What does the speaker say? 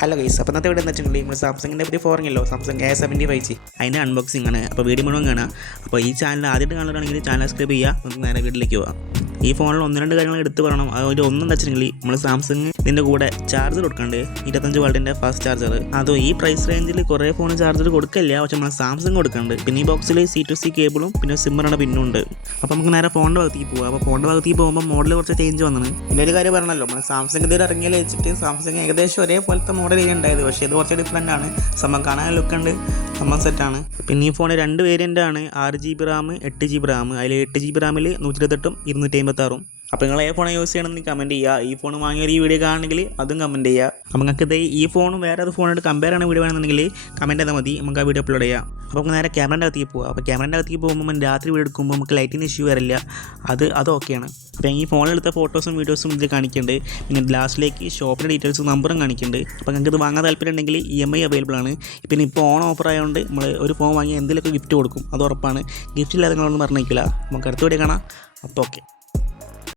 Hello guys, അപ്പോൾ ഇന്നത്തെ video എന്ന് വെച്ചിട്ടുണ്ടെങ്കിൽ നമ്മൾ സാംസങ്ങിൻ്റെ പുതിയ ഫോറിങ്ങല്ലോ സാംസങ് A75 അതിൻ്റെ അൺബോക്സിംഗ് ആണ്. അപ്പോൾ വീഡിയോ മുഴുവൻ കാണാം. അപ്പോൾ ഈ ചാനൽ ആദ്യമായിട്ട് കാണുകയാണെങ്കിൽ ചാനൽ സബ്സ്ക്രൈബ് ചെയ്യുക. നമുക്ക് നേരെ വീട്ടിലേക്ക് പോകാം. ഈ ഫോണിൽ 1-2 കാര്യങ്ങൾ എടുത്ത് പറയണം. അതിൽ ഒന്നും വെച്ചിട്ടുണ്ടെങ്കിൽ നമ്മൾ സാംസങ് ഇതിൻ്റെ കൂടെ ചാർജർ കൊടുക്കാണ്ട് 25 വാട്ടിൻ്റെ ഫാസ്റ്റ് ചാർജർ. അതോ ഈ പ്രൈസ് റേഞ്ചിൽ കുറേ ഫോൺ ചാർജർ കൊടുക്കില്ല, പക്ഷെ നമ്മൾ സാംസങ് കൊടുക്കുന്നുണ്ട്. പിന്നെ ഈ ബോക്സിൽ C2C കേബിളും പിന്നെ സിമ്മറാണ് പിന്നുണ്ട്. അപ്പോൾ നമുക്ക് നേരെ ഫോണിൻ്റെ ഭാഗത്തേക്ക് പോകാം. അപ്പോൾ ഫോണിൻ്റെ ഭാഗത്തേക്ക് പോകുമ്പോൾ മോഡൽ കുറച്ച് ചേഞ്ച് വന്നത്. പിന്നെ ഒരു കാര്യം പറഞ്ഞല്ലോ, നമ്മൾ സാംസങ് ഇതുവരെ ഇറങ്ങിയാൽ വെച്ചിട്ട് സാംസങ് ഏകദേശം ഒരേപോലത്തെ മോഡൽ ഉണ്ടായത്, പക്ഷേ ഇത് കുറച്ച് ഡിഫറെൻ്റ് ആണ്. സംഭവം കാണാൻ ലുക്കുണ്ട്, സംഭവം സെറ്റാണ്. പിന്നെ ഈ ഫോൺ 2 വേരിയൻ്റ് ആണ്, 6GB റാം 8GB റാം. അതിൽ 8GB റാമിൽ 128ഉം 256ഉം. അപ്പോൾ നിങ്ങൾ ഏ ഫോൺ യൂസ് ചെയ്യണമെന്ന് കമൻറ്റ് ചെയ്യുക. ഈ ഫോൺ വാങ്ങിയൊരു ഈ വീഡിയോ കാണണമെങ്കിൽ അതും കമൻറ്റ് ചെയ്യുക. അപ്പോൾ നിങ്ങൾക്ക് ഇത് ഈ ഫോണും വേറെ ഏത് ഫോണായിട്ട് കമ്പയർ ചെയ്യുന്ന വീഡിയോ വേണമെന്നുണ്ടെങ്കിൽ കമൻറ്റ് ചെയ്താൽ മതി, നമുക്ക് ആ വീഡിയോ അപ്ലോഡ് ചെയ്യാം. അപ്പോൾ നമുക്ക് നേരെ ക്യാമറൻ്റെ അകത്തേക്ക് പോകാം. അപ്പോൾ ക്യാമറൻ്റെ അകത്തേക്ക് പോകുമ്പോൾ രാത്രി വീഡിയോ എടുക്കുമ്പോൾ നമുക്ക് ലൈറ്റിന് ഇഷ്യൂ വരില്ല, അത് ഓക്കെയാണ്. അപ്പോൾ ഈ ഫോണിലെടുത്ത ഫോട്ടോസും വീഡിയോസും ഇതിൽ കാണിക്കുന്നുണ്ട്. പിന്നെ ലാസ്റ്റിലേക്ക് ഷോപ്പിൻ്റെ ഡീറ്റെയിൽസും നമ്പറും കാണിക്കുന്നുണ്ട്. അപ്പോൾ നിങ്ങൾക്ക് ഇത് വാങ്ങാൻ താല്പര്യം ഉണ്ടെങ്കിൽ EMI അവൈലബിൾ ആണ്. പിന്നെ ഇപ്പോൾ ഓഫർ ആയതുകൊണ്ട് നമ്മൾ ഒരു ഫോൺ വാങ്ങി എന്തെങ്കിലുമൊക്കെ ഗിഫ്റ്റ് കൊടുക്കും, അത് ഉറപ്പാണ്. ഗിഫ്റ്റ് ഇല്ലാതെ നിങ്ങളൊന്നും പറഞ്ഞേക്കില്ല. നമുക്ക് അടുത്ത വീഡിയോ കാണാം. അപ്പോൾ ഓക്കെ.